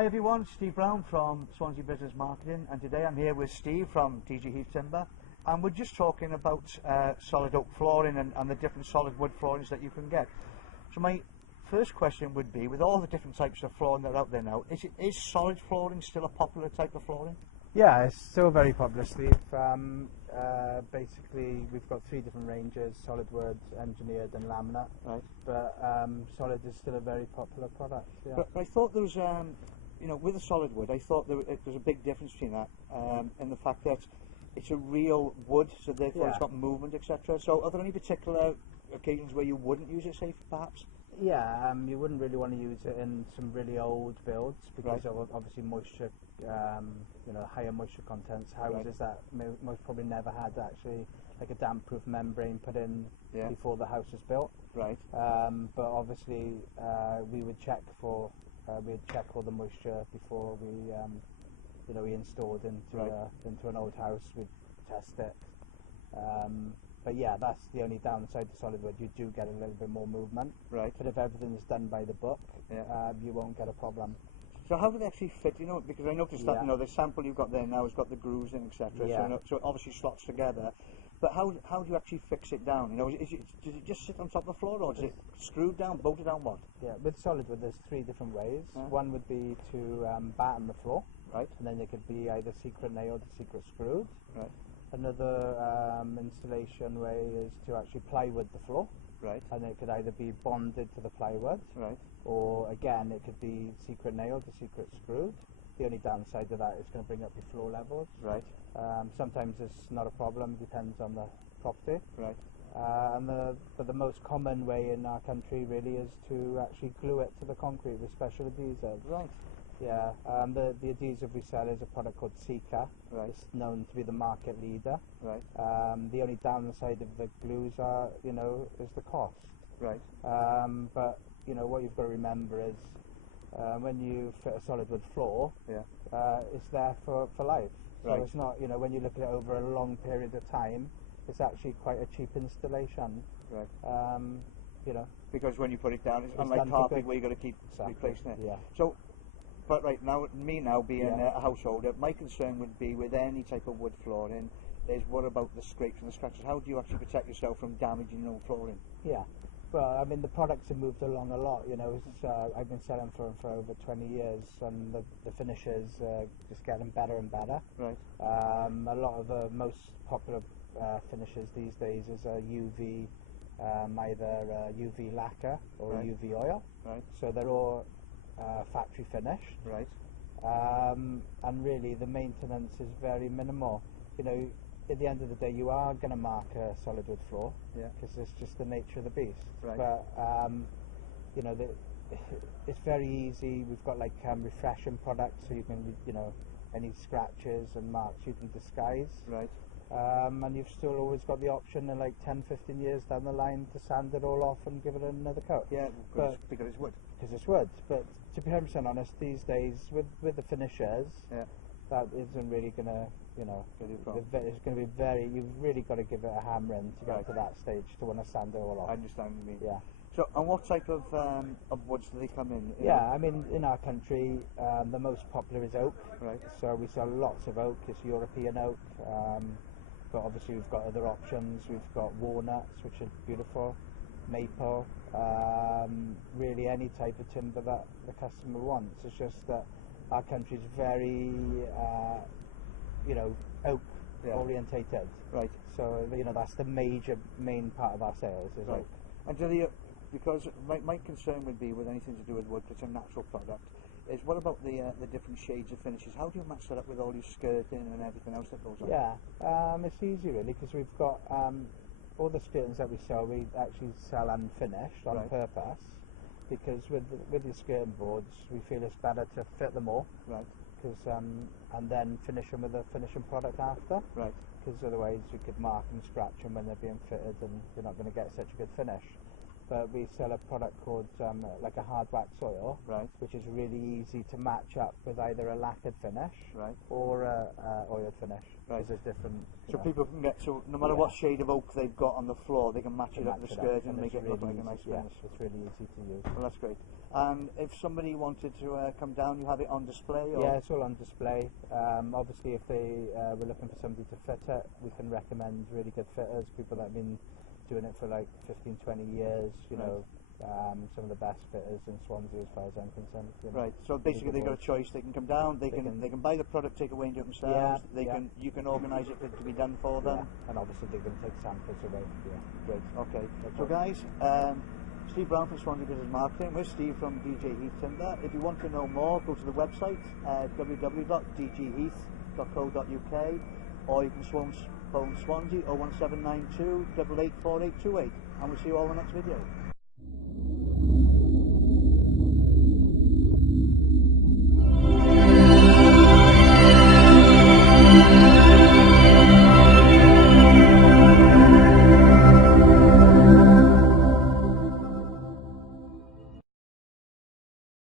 Hi everyone, Steve Brown from Swansea Business Marketing, and today I'm here with Steve from TG Heath Timber, and we're just talking about solid oak flooring and the different solid wood floorings that you can get. So my first question would be, with all the different types of flooring that are out there now, is solid flooring still a popular type of flooring? Yeah, it's still very popular, Steve. Basically, we've got three different ranges: solid wood, engineered, and laminate. Right. But solid is still a very popular product. Yeah. But I thought there was, you know, with the solid wood, I thought there's a big difference between that and the fact that it's a real wood, so therefore it's got movement, etc. So, are there any particular occasions where you wouldn't use it, say, perhaps? Yeah, you wouldn't really want to use it in some really old builds because of obviously moisture, you know, higher moisture contents. Houses that most probably never had actually like a damp-proof membrane put in before the house was built. Right. But obviously, we would check for we'd check all the moisture before we, you know, we installed into an old house. We'd test it. But yeah, that's the only downside to solid wood. You do get a little bit more movement. Right. But if everything is done by the book, you won't get a problem. So how do they actually fit? You know, because I noticed that, you know, the sample you've got there now has got the grooves in, etc. Yeah. So it obviously slots together. But how do you actually fix it down? You know, does it just sit on top of the floor, or is it screwed down, bolted down? What? Yeah, with solid wood, there's three different ways. One would be to batten the floor. Right. And then it could be either secret nailed or secret screwed. Right. Another installation way is to actually plywood the floor. Right. And it could either be bonded to the plywood. Right. Or again, it could be secret nailed or secret screwed. The only downside to that is going to bring up your floor levels. Right. Sometimes it's not a problem, depends on the property. Right. But the most common way in our country really is to actually glue it to the concrete with special adhesive. Right. Yeah, the adhesive we sell is a product called Sika. Right. It's known to be the market leader. Right. The only downside of the glues are, you know, is the cost. Right. But you know what you've got to remember is when you fit a solid wood floor, it's there for life. So it's not, you know, when you look at it over a long period of time, it's actually quite a cheap installation. Right. You know, because when you put it down, it's unlike carpet where you've got to keep replacing it. Yeah. So. But right now, me being a householder, my concern would be with any type of wood flooring is what about the scrapes and the scratches? How do you actually protect yourself from damaging your own flooring? Yeah, well, I mean, the products have moved along a lot. You know, I've been selling for over 20 years, and the finishes just getting better and better. Right. A lot of the most popular finishes these days is a UV, either UV lacquer or UV oil. Right. So they're all factory finished, right? And really the maintenance is very minimal. You know, at the end of the day, you are going to mark a solid wood floor, because it's just the nature of the beast. Right. But you know, it's very easy. We've got like refreshing products, so you can, you know, any scratches and marks you can disguise. Right. And you've still always got the option in like 10-15 years down the line to sand it all off and give it another coat. Yeah, because it's wood. Because it's wood. But to be 100% honest, these days with the finishers, that isn't really going to, you know, it's going to be very, you've really got to give it a hammering to get to that stage to want to sand it all off. I understand what you mean. Yeah. So, and what type of woods do they come in? Yeah, I mean, in our country, the most popular is oak. Right. So we sell lots of oak. It's European oak. But obviously we've got other options. We've got walnuts, which are beautiful, maple, really any type of timber that the customer wants. It's just that our country is very, you know, oak orientated. Right. So, you know, that's the main part of our sales is oak. And do the, because my concern would be with anything to do with wood, it's a natural product, is what about the different shades of finishes? How do you match that up with all your skirting and everything else that goes on? Yeah, it's easy really, because we've got all the skirtings that we sell, we actually sell unfinished on purpose, because with the skirting boards, we feel it's better to fit them all, right? Because and then finish them with a finishing product after, right? Because otherwise you could mark and scratch them when they're being fitted, and you're not going to get such a good finish. but we sell a product called like a hard wax oil, Right. which is really easy to match up with either a lacquered finish Right. or a oil finish. Right. Because there's different. So people can get, so no matter what shade of oak they've got on the floor, they can match it up to the skirt and make it look like a nice finish. It's really easy to use. Well, that's great. And if somebody wanted to come down, you have it on display? Or? Yeah, it's all on display. Obviously, if they were looking for somebody to fit it, we can recommend really good fitters, people that have been doing it for like 15, 20 years, you know, some of the best fitters in Swansea as far as I'm concerned. You know. Right, so basically they've got a choice. They can come down, they can buy the product, take away and do it themselves. You can organise it to be done for them. Yeah. And obviously they can take samples away. Yeah. Great, okay. So guys, Steve Brown from Swansea Business Marketing, with Steve from DJ Heath Timber. If you want to know more, go to the website, www.dgheath.co.uk, or you can phone Swansea 01792 884828, and we'll see you all in the next video.